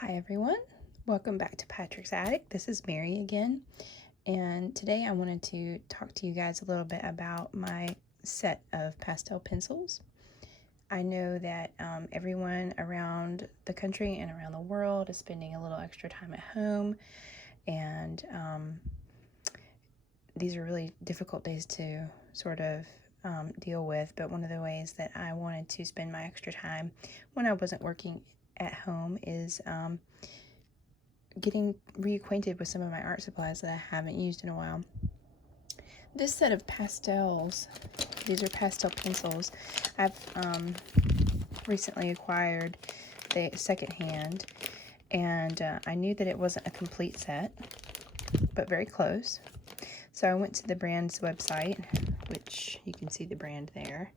Hi everyone, welcome back to Patrick's Attic. This is Mary again, and today I wanted to talk to you guys a little bit about my set of pastel pencils. I know that everyone around the country and around the world is spending a little extra time at home, and these are really difficult days to sort of deal with, but one of the ways that I wanted to spend my extra time when I wasn't working at home is getting reacquainted with some of my art supplies that I haven't used in a while. This set of pastels, these are pastel pencils, I've recently acquired the secondhand, and I knew that it wasn't a complete set, but very close. So I went to the brand's website, which you can see the brand there.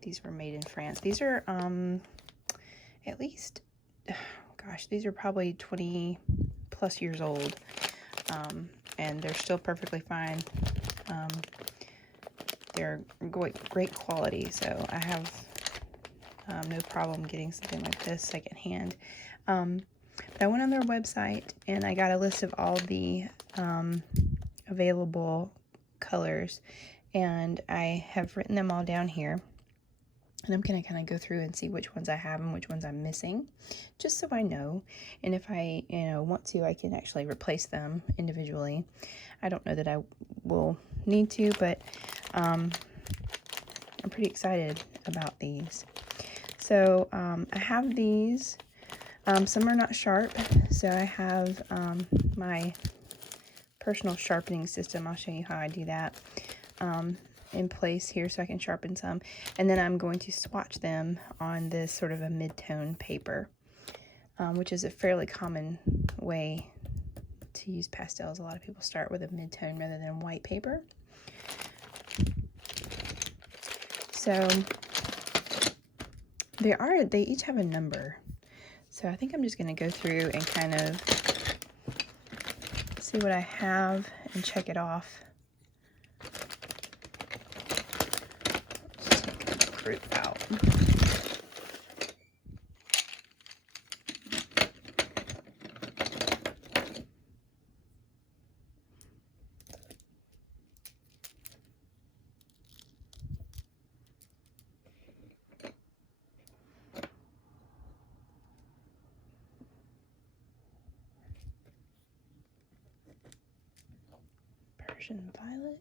These were made in France. These are at least, gosh, these are probably 20 plus years old, and they're still perfectly fine. They're great quality, so I have no problem getting something like this secondhand. But I went on their website and I got a list of all the available colors, and I have written them all down here. And I'm going to kind of go through and see which ones I have and which ones I'm missing, just so I know. And if I, want to, I can actually replace them individually. I don't know that I will need to, but I'm pretty excited about these. So I have these. Some are not sharp, so I have my personal sharpening system. I'll show you how I do that. In place here so I can sharpen some, and then I'm going to swatch them on this sort of a mid-tone paper, which is a fairly common way to use pastels. A lot of people start with a mid-tone rather than white paper. So they each have a number, so I think I'm just going to go through and kind of see what I have and check it off. Group out. Persian Violet.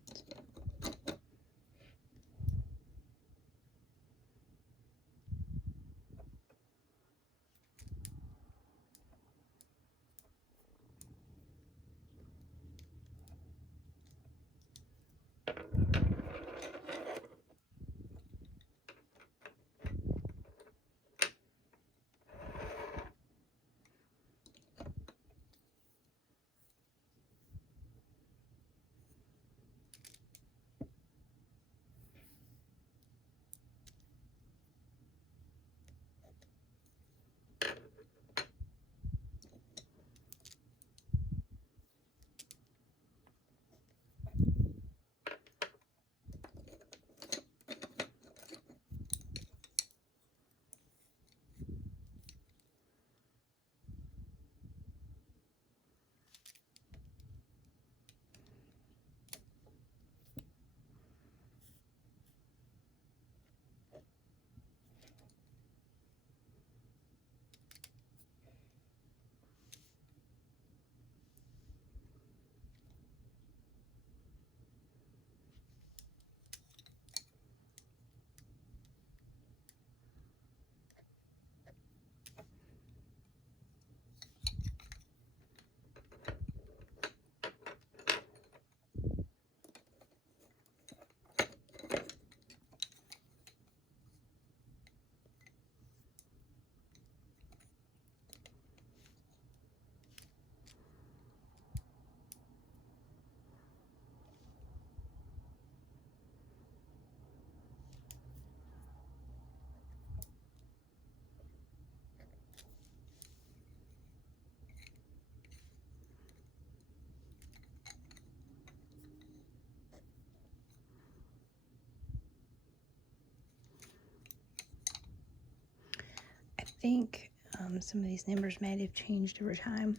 I think Some of these numbers may have changed over time.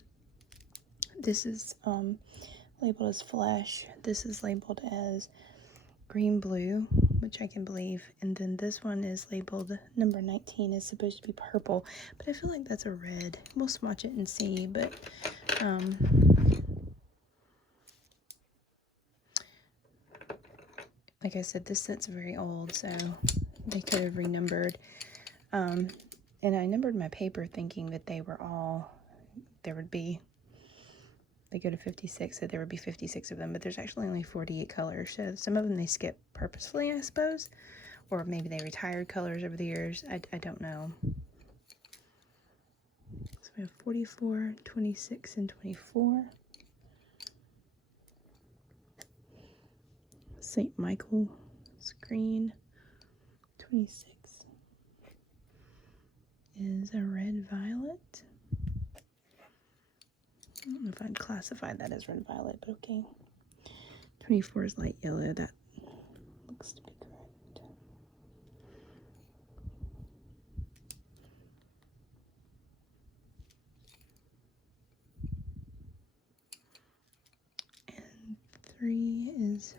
This is labeled as flesh. This is labeled as green blue, which I can believe. And then this one is labeled number 19 is supposed to be purple, but I feel like that's a red. We'll swatch it and see, but like I said, this set's very old, so they could have renumbered. And I numbered my paper thinking that they were all, they go to 56, so there would be 56 of them, but there's actually only 48 colors. So some of them they skip purposefully, I suppose, or maybe they retired colors over the years. I don't know. So we have 44, 26, and 24. St. Michael's green. 26 is a red violet. I don't know if I'd classify that as red violet, but okay. 24 is light yellow. That looks to be correct. And 3 is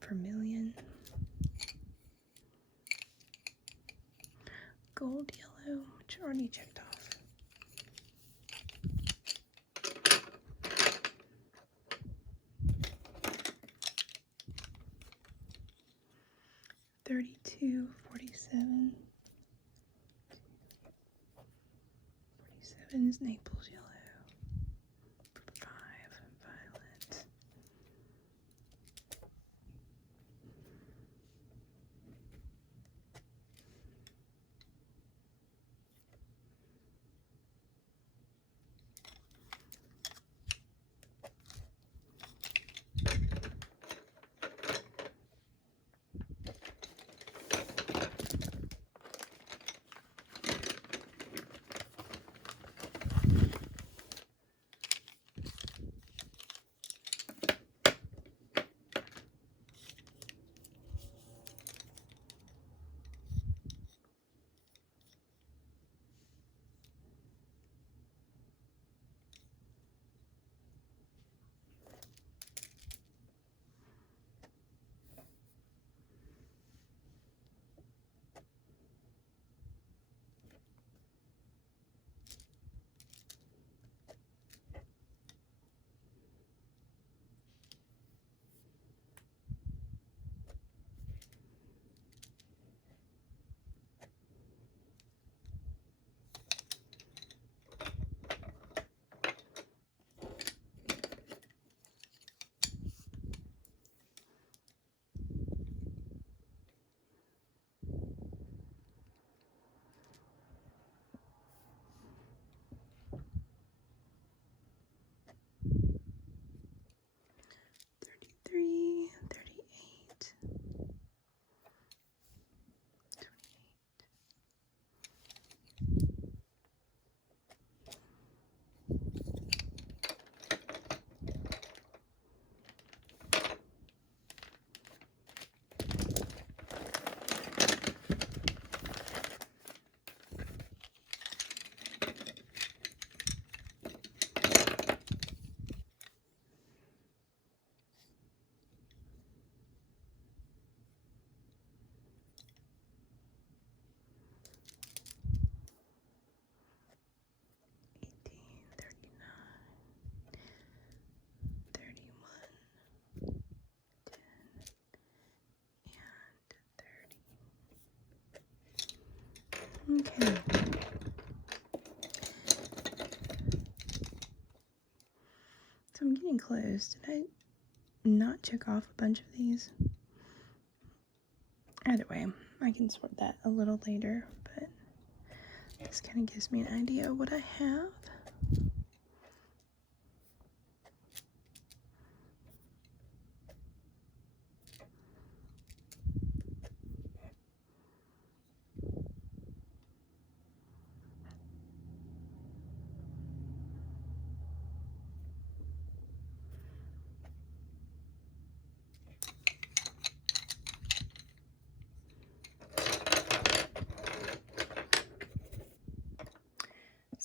vermilion. Gold yellow, which I already checked off. 32, 47. 47 is Naples Yellow. 5, violet. Three, 38, 31, 10, and 30. Okay. So I'm getting close. Did I not check off a bunch of these? Either way, I can sort that a little later, but this kind of gives me an idea of what I have.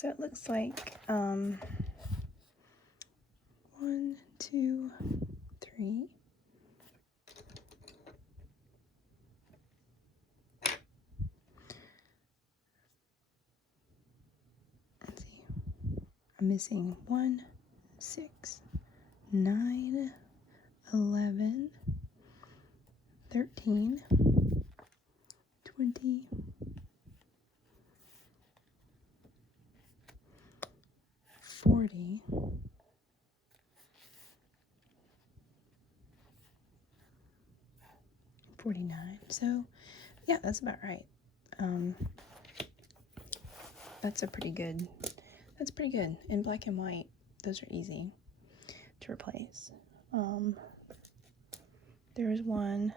So it looks like 1, 2, 3. Let's see. I'm missing 1, 6, 9, 11, 13, 20, 40, 49. So yeah, that's about right. That's pretty good. In black and white, those are easy to replace. There was one,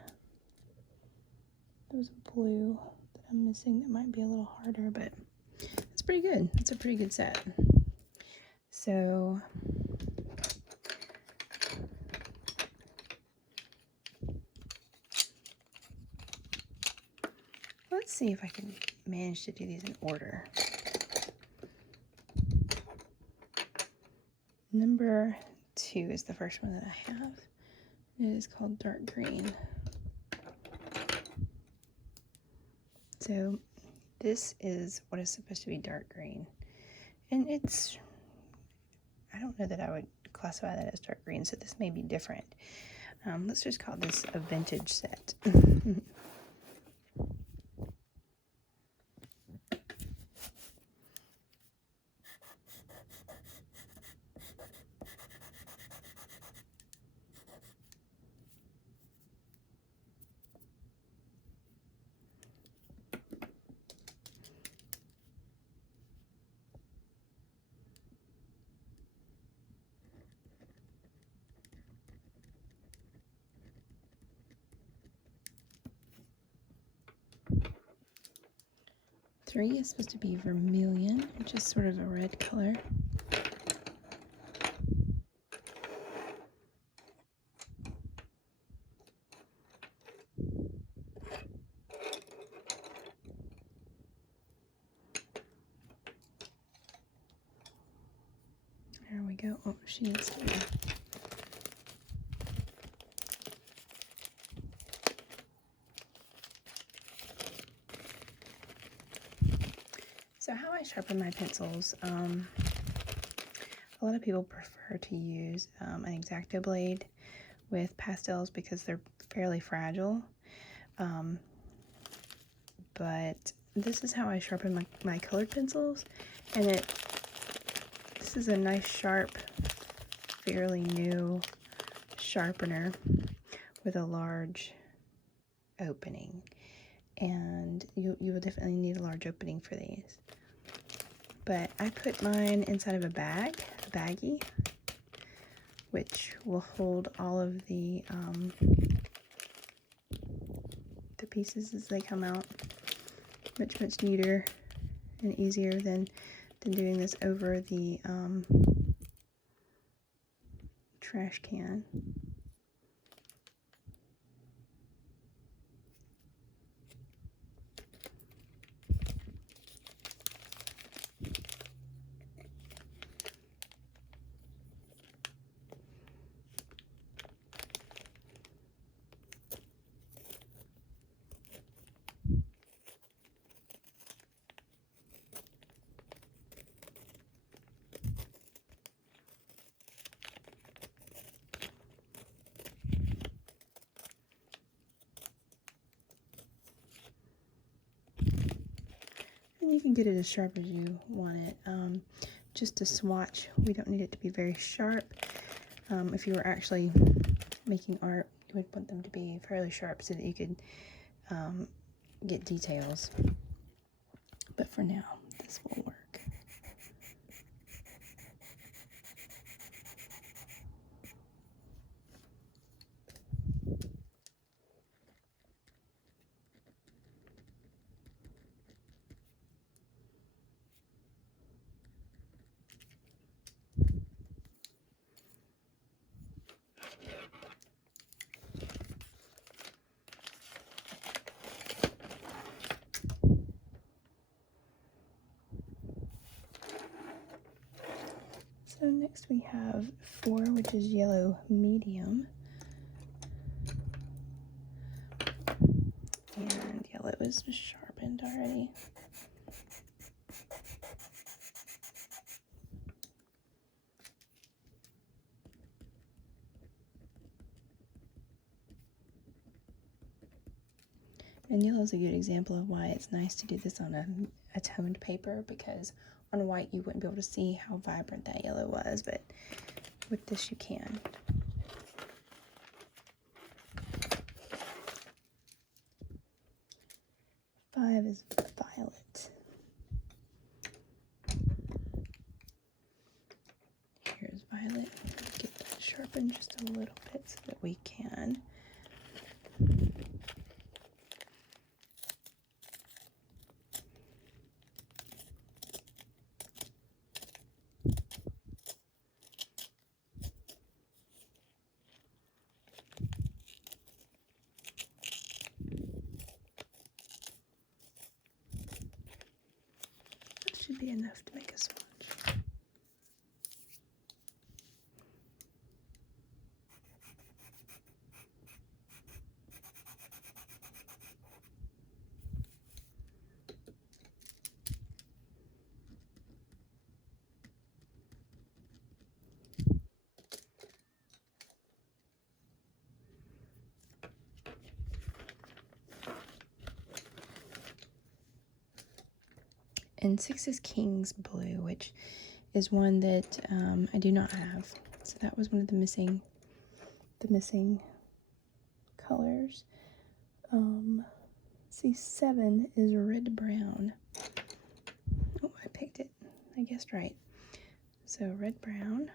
there was a blue that I'm missing that might be a little harder, but it's pretty good. It's a pretty good set. So let's see if I can manage to do these in order. Number 2 is the first one that I have. It is called dark green. So this is what is supposed to be dark green. And it's, I don't know that I would classify that as dark green, so this may be different. Let's just call this a vintage set. Three is supposed to be vermilion, which is sort of a red color. There we go. Oh, she is there. So how I sharpen my pencils, a lot of people prefer to use an X-Acto blade with pastels because they're fairly fragile, but this is how I sharpen my colored pencils, and this is a nice sharp, fairly new sharpener with a large opening, and you will definitely need a large opening for these. But I put mine inside of a baggie, which will hold all of the pieces as they come out. Much neater and easier than doing this over the trash can. And you can get it as sharp as you want it. Just to swatch, we don't need it to be very sharp. If you were actually making art, you would want them to be fairly sharp so that you could get details. But for now, this will work. So next we have 4, which is yellow medium. And yellow is sharpened already. And yellow is a good example of why it's nice to do this on a toned paper, because on white you wouldn't be able to see how vibrant that yellow was, but with this you can. Five is violet. Here's violet. Get that sharpened just a little bit so that we can. Should be enough to make a swatch. And 6 is King's Blue, which is one that I do not have. So that was one of the missing colors. See, 7 is Red Brown. Oh, I picked it. I guessed right. So Red Brown.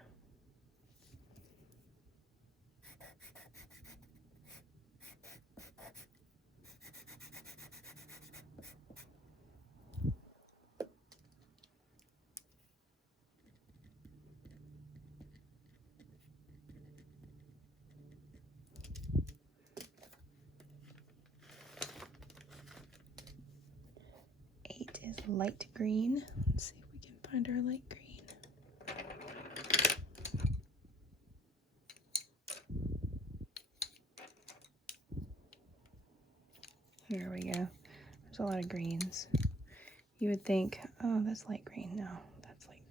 Is light green. Let's see if we can find our light green. There we go. There's a lot of greens. You would think, oh, that's light green. No, that's light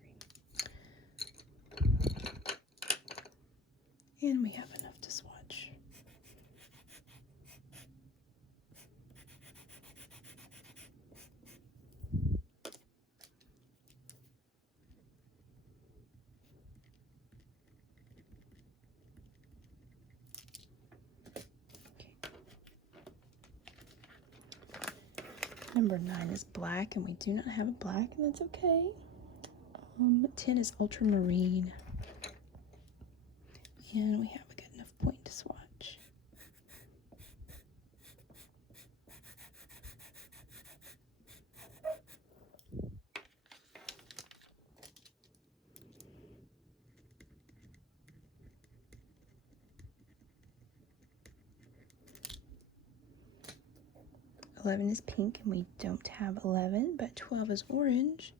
green. And we have enough to swatch. Number 9 is black, and we do not have a black, and that's okay. 10 is Ultramarine. And we have a good enough point to swatch. Eleven is pink, and we don't have 11, but 12 is orange.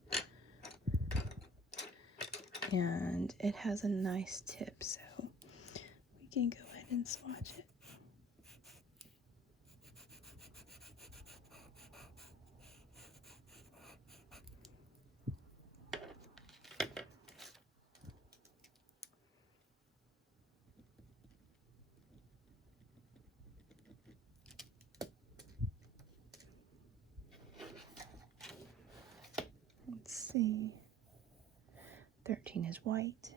And it has a nice tip, so we can go ahead and swatch it. Let's see. 13 is white.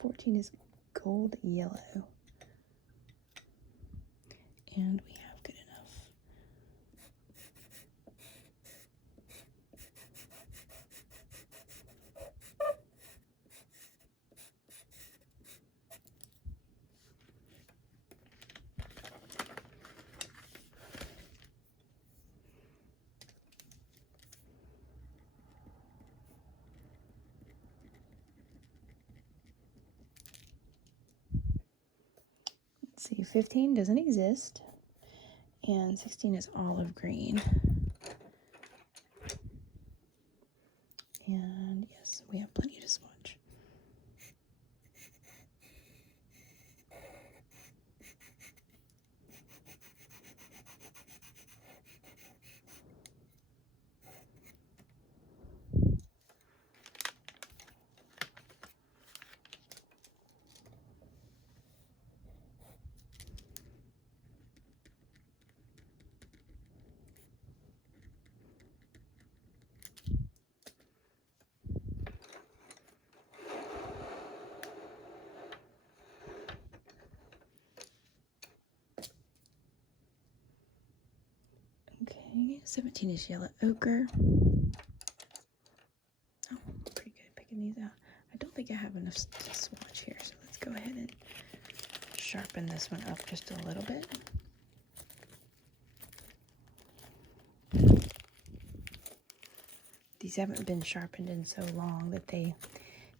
14 is gold yellow. And we have good enough. See, 15 doesn't exist, and 16 is olive green. And yes, we have plenty to swatch. 17 is yellow ochre. Oh, pretty good picking these out. I don't think I have enough to swatch here, so let's go ahead and sharpen this one up just a little bit. These haven't been sharpened in so long that they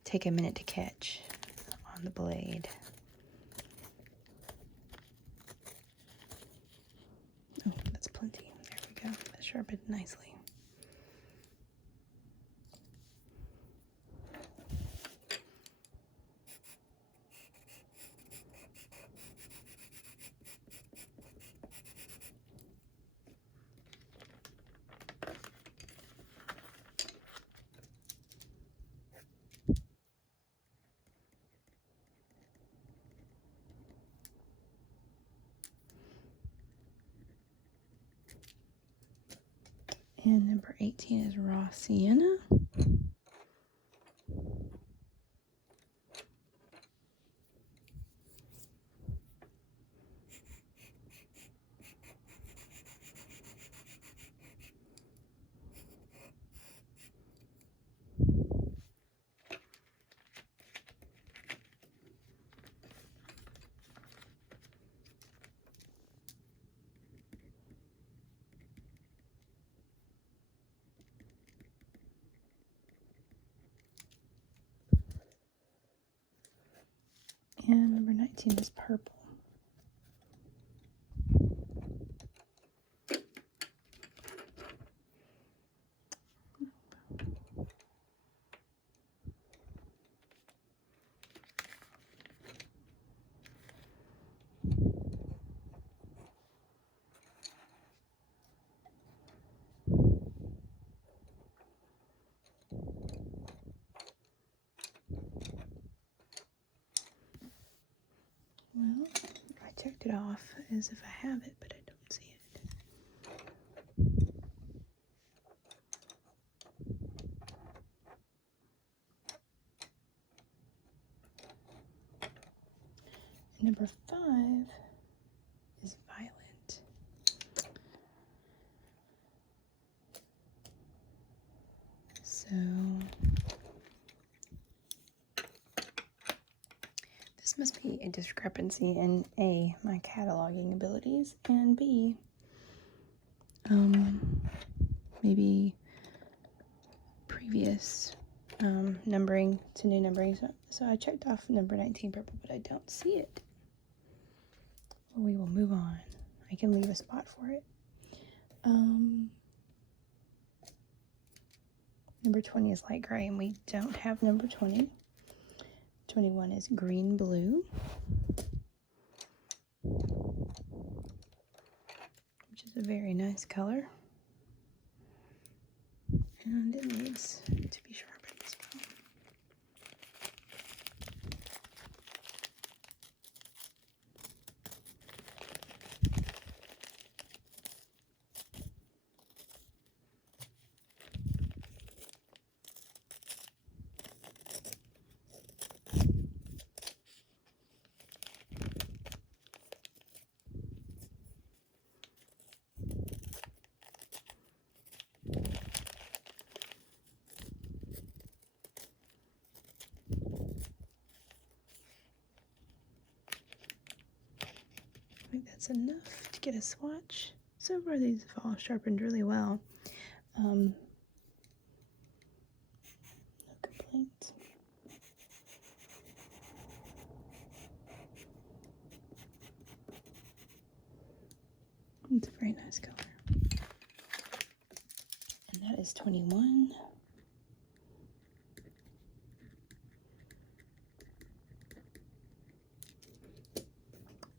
take a minute to catch on the blade. Oh, that's plenty. There we go. That sharpened nicely. And number 18 is raw sienna. And number 19 is purple. Well, I checked it off as if I have it, but I don't see it. And number 5 is violet. So this must be a discrepancy in A, my cataloging abilities, and B, maybe previous numbering to new numbering. So I checked off number 19 purple, but I don't see it. Well, we will move on. I can leave a spot for it. Number 20 is light gray, and we don't have number 20. 21 is green blue, which is a very nice color. And it needs to be sharpened as well. I think that's enough to get a swatch. So far these have all sharpened really well. No complaints. It's a very nice color. And that is 21.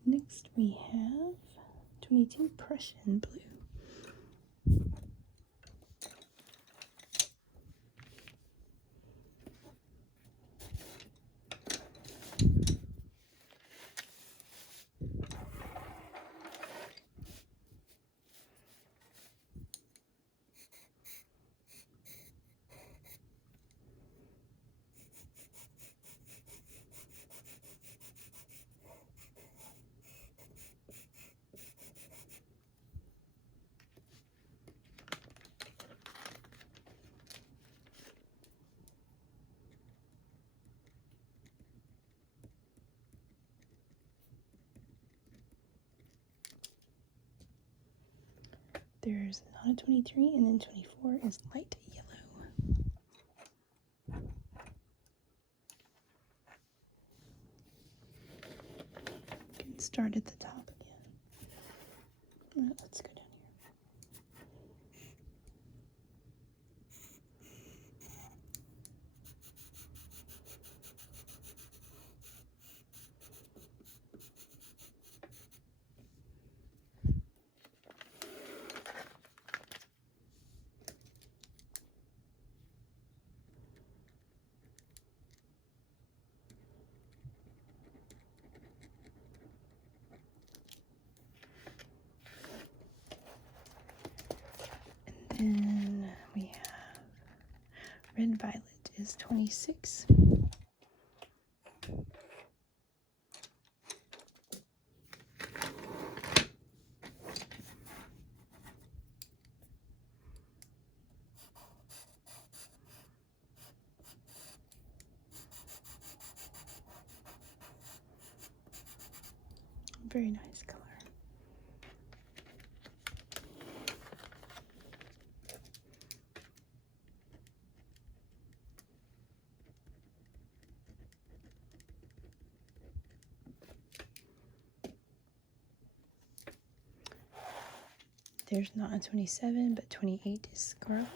Next we have 22 Persian blue. there's not a 23, and then 24 is light yellow. Get start at the top again. Let's go down here. And we have Red Violet is 26. Very nice color. There's not a 27, but 28 is Scarlet.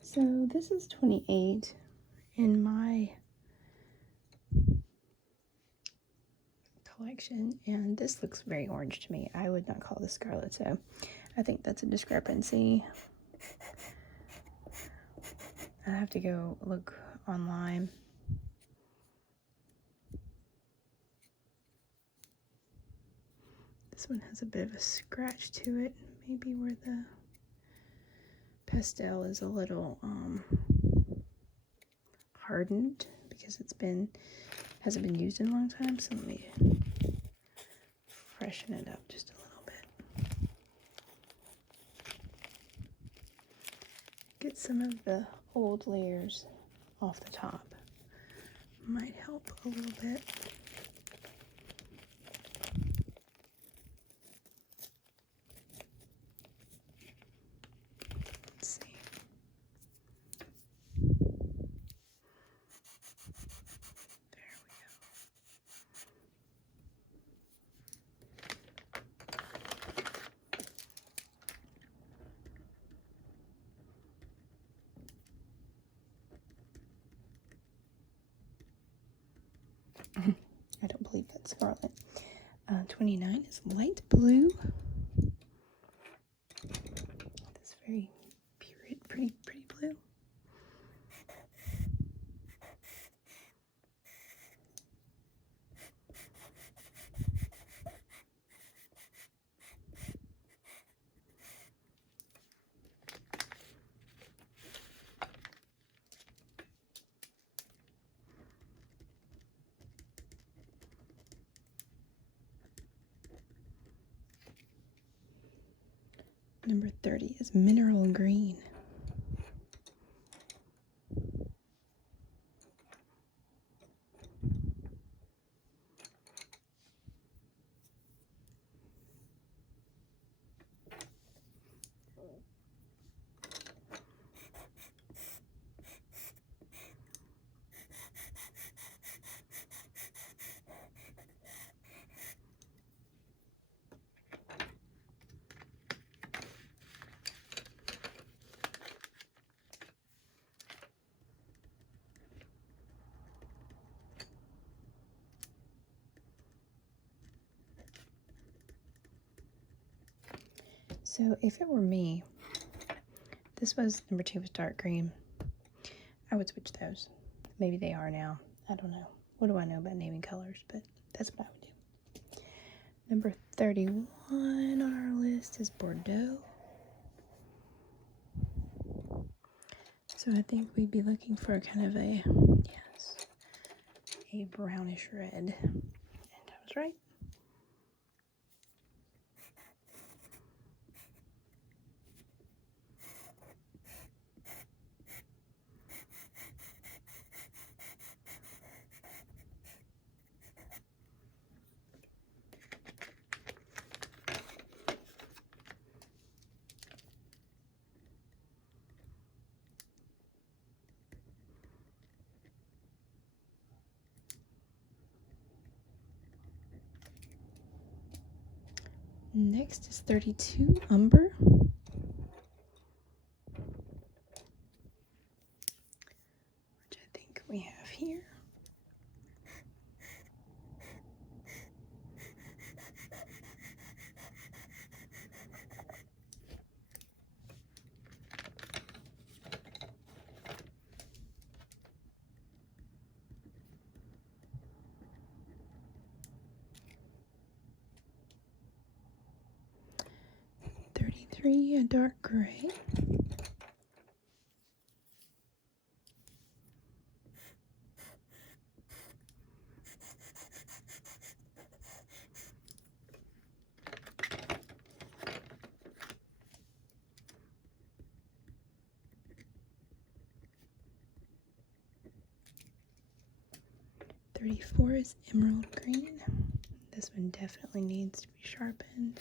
So this is 28 in my collection, and this looks very orange to me. I would not call this Scarlet, so I think that's a discrepancy. I have to go look online. This one has a bit of a scratch to it, maybe where the pastel is a little hardened because hasn't been used in a long time. So let me freshen it up just a little bit. Get some of the old layers off the top. Might help a little bit. I don't believe that's Scarlet. 29 is light blue. This very pure, pretty blue. Number 30 is mineral green. So if it were me, this was number 2 was dark green. I would switch those. Maybe they are now. I don't know. What do I know about naming colors? But that's what I would do. Number 31 on our list is Bordeaux. So I think we'd be looking for kind of a brownish red. And I was right. Next is 32 Umber. Which I think we have here. A dark gray. .34 is emerald green. This one definitely needs to be sharpened.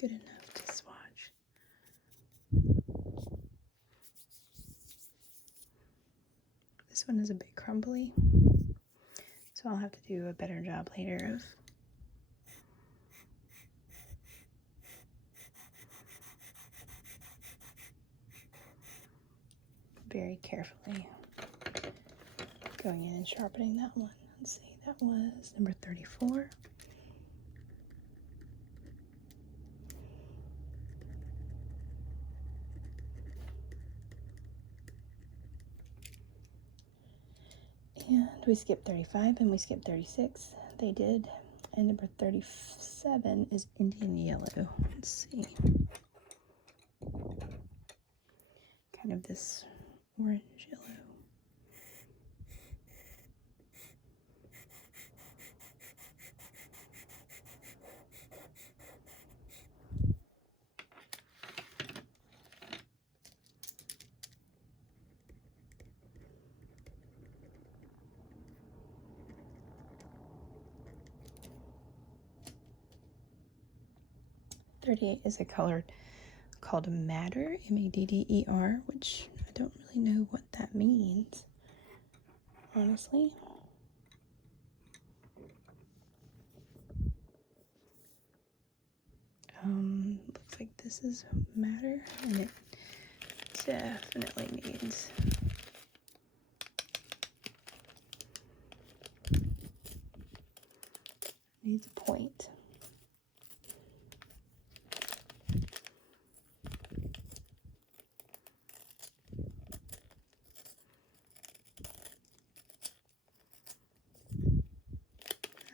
Good enough to swatch. This one is a bit crumbly, so I'll have to do a better job later of very carefully going in and sharpening that one. Let's see, that was number 34. And we skipped 35 and we skipped 36. They did. And number 37 is Indian Yellow. Let's see. Kind of this orange yellow. .38 is a color called Madder, M-A-D-D-E-R, which I don't really know what that means, honestly. Looks like this is Madder, and it definitely needs a point.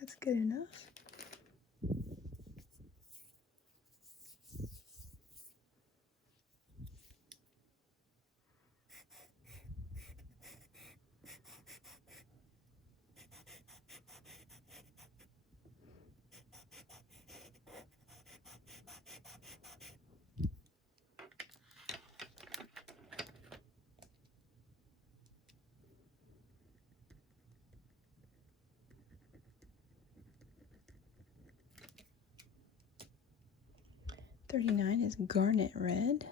That's good enough. 39 is Garnet Red.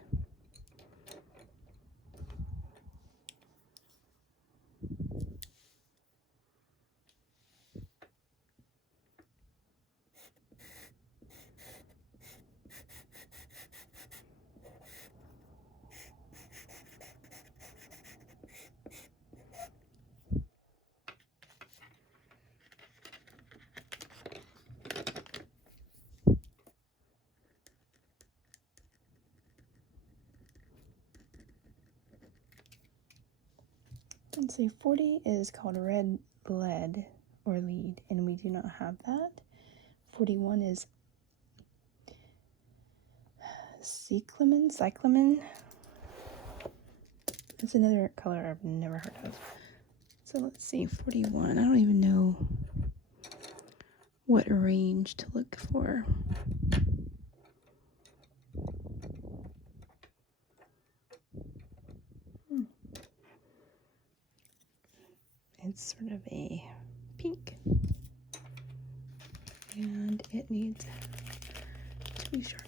Let's see, 40 is called Red Lead or Lead, and we do not have that. 41 is cyclamen. That's another color I've never heard of. So let's see, 41. I don't even know what range to look for. It's sort of a pink, and it needs to be sharpened.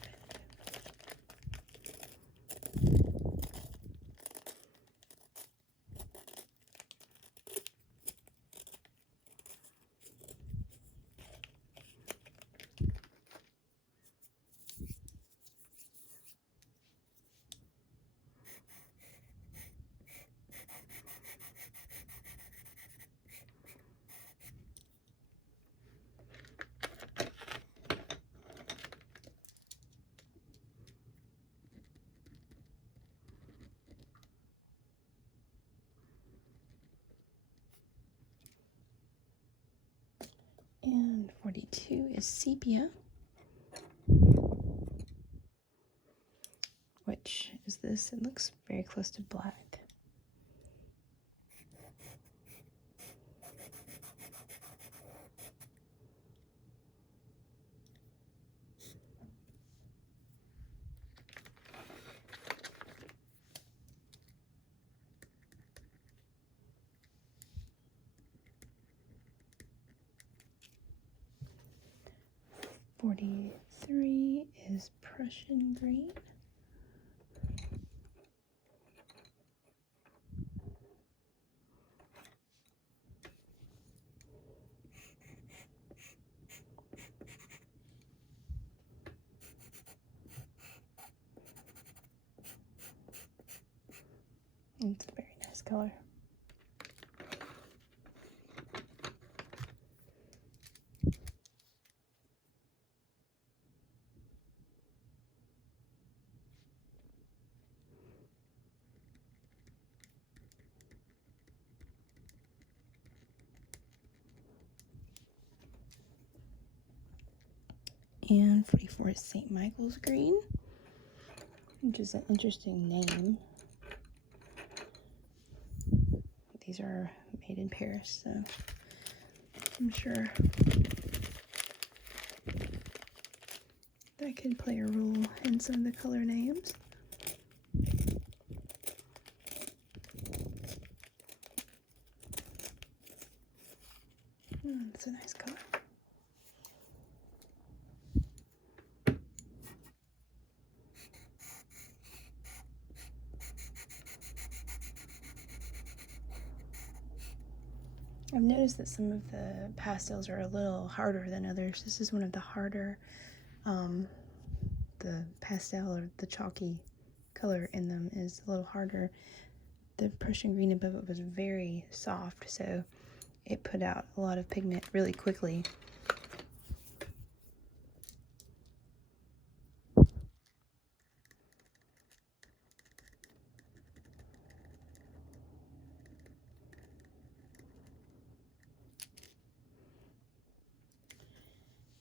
And 42 is Sepia, which is this. It looks very close to black. .43 is Prussian green. It's a very nice color. And 44 is St. Michael's green, which is an interesting name. These are made in Paris, so I'm sure that could play a role in some of the color names. It's a nice color. I've noticed that some of the pastels are a little harder than others. This is one of the harder, the pastel or the chalky color in them is a little harder. The Persian green above it was very soft, so it put out a lot of pigment really quickly.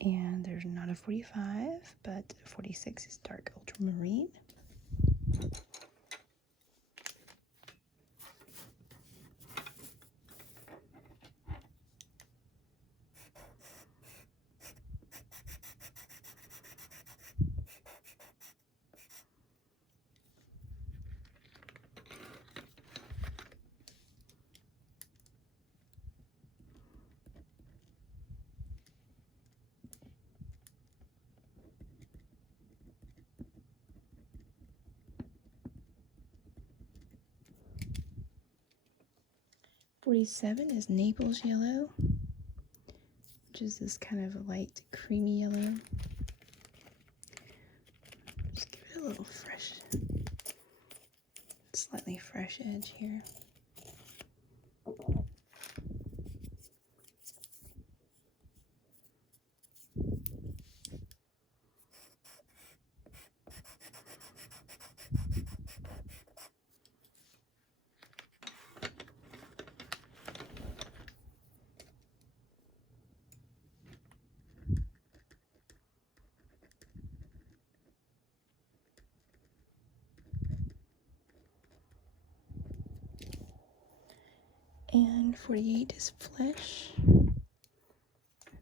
And there's not a 45, but 46 is dark ultramarine. 47 is Naples Yellow, which is this kind of light creamy yellow. Just give it a little fresh, slightly fresh edge here. And 48 is Flesh. I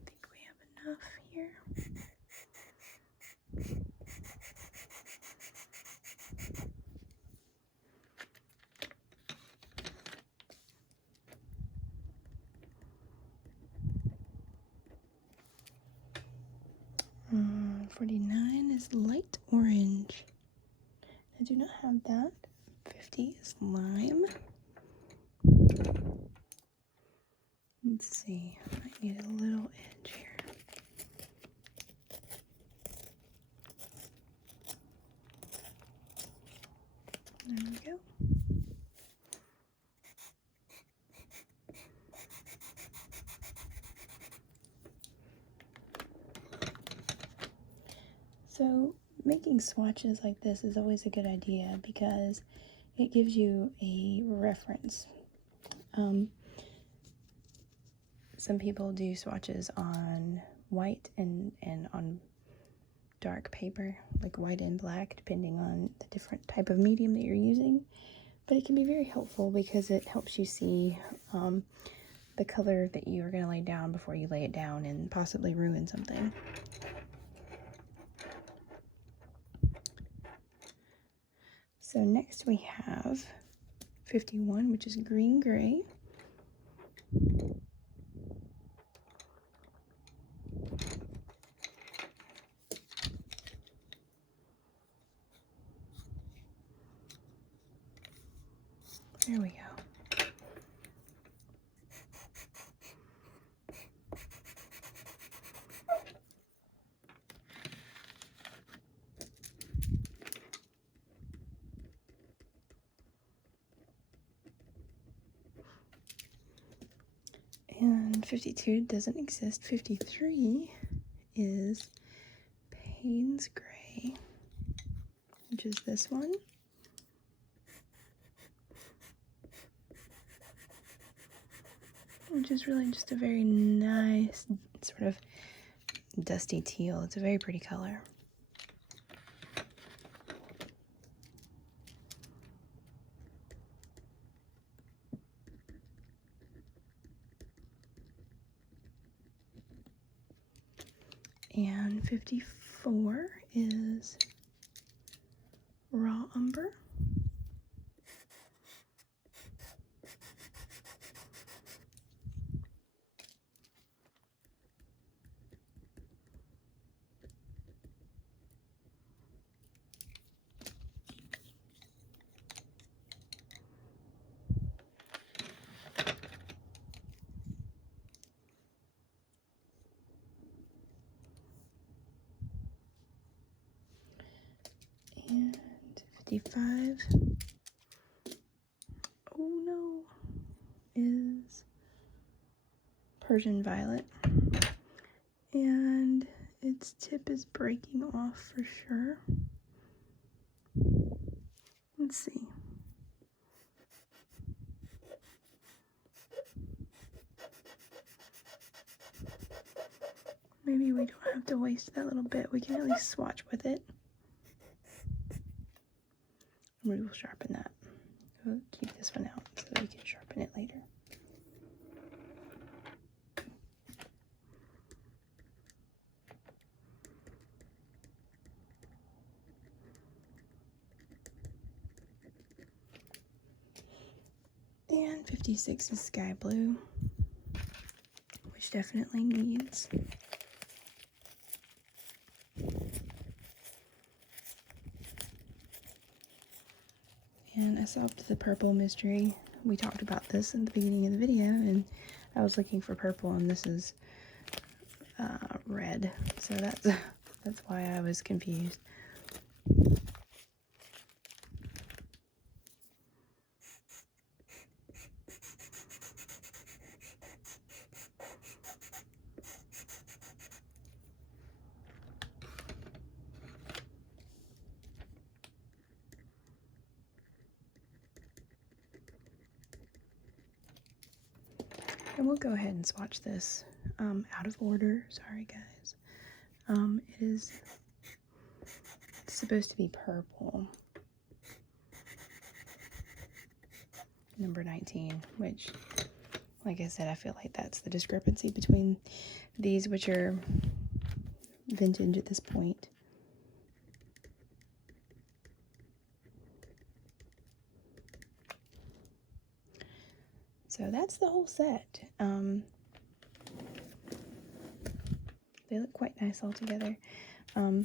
think we have enough here. Mm, 49 is Light Orange. I do not have that. 50 is Lime. Let's see, I might need a little edge here. There we go. So making swatches like this is always a good idea because it gives you a reference. Some people do swatches on white and on dark paper, like white and black, depending on the different type of medium that you're using. But it can be very helpful because it helps you see the color that you are going to lay down before you lay it down and possibly ruin something. So next we have 51, which is Green Gray. There we go. And 52 doesn't exist. 53 is Payne's Gray, which is this one. Which is really just a very nice sort of dusty teal. It's a very pretty color. And 54 is Raw Umber. And 55, oh no, is Persian Violet. And its tip is breaking off for sure. Let's see. Maybe we don't have to waste that little bit. We can at least swatch with it. We will sharpen that. We'll keep this one out so that we can sharpen it later. And 56 is Sky Blue, which definitely needs and I solved the purple mystery we talked about this in the beginning of the video, and I was looking for purple, and this is red, so that's why I was confused. And we'll go ahead and swatch this out of order. Sorry, guys. It is supposed to be purple. Number 19, which, like I said, I feel like that's the discrepancy between these, which are vintage at this point. So that's the whole set. They look quite nice all together. But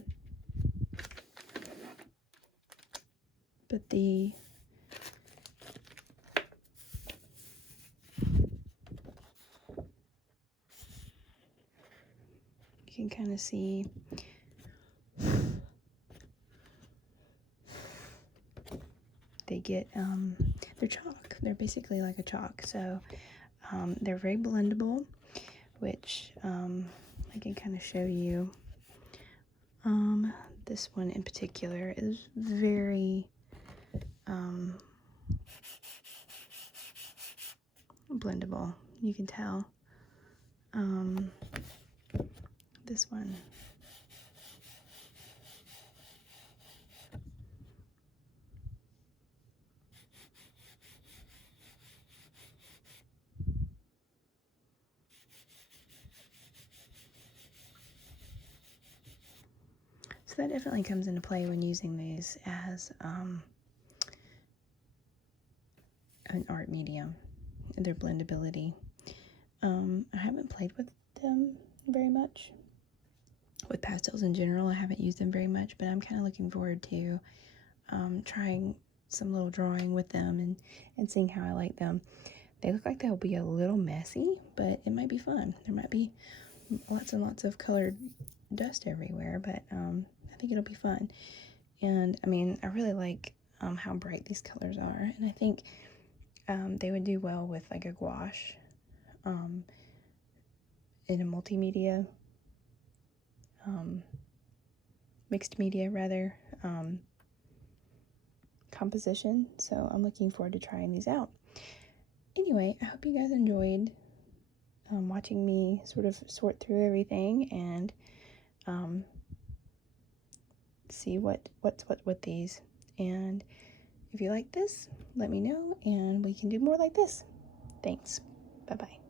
you can kind of see they get they're chalk. They're basically like a chalk, so they're very blendable, which I can kind of show you. This one in particular is very blendable. You can tell. This one. So that definitely comes into play when using these as an art medium, their blendability. I haven't played with them very much. With pastels in general, I haven't used them very much, but I'm kind of looking forward to trying some little drawing with them and seeing how I like them. They look like they'll be a little messy, but it might be fun. There might be lots and lots of colored dust everywhere, but I think it'll be fun. And I mean, I really like how bright these colors are, and I think they would do well with like a gouache in a multimedia, mixed media rather, composition. So I'm looking forward to trying these out. Anyway, I hope you guys enjoyed watching me sort of sort through everything and see what's what with these. And if you like this, let me know and we can do more like this. Thanks. Bye-bye.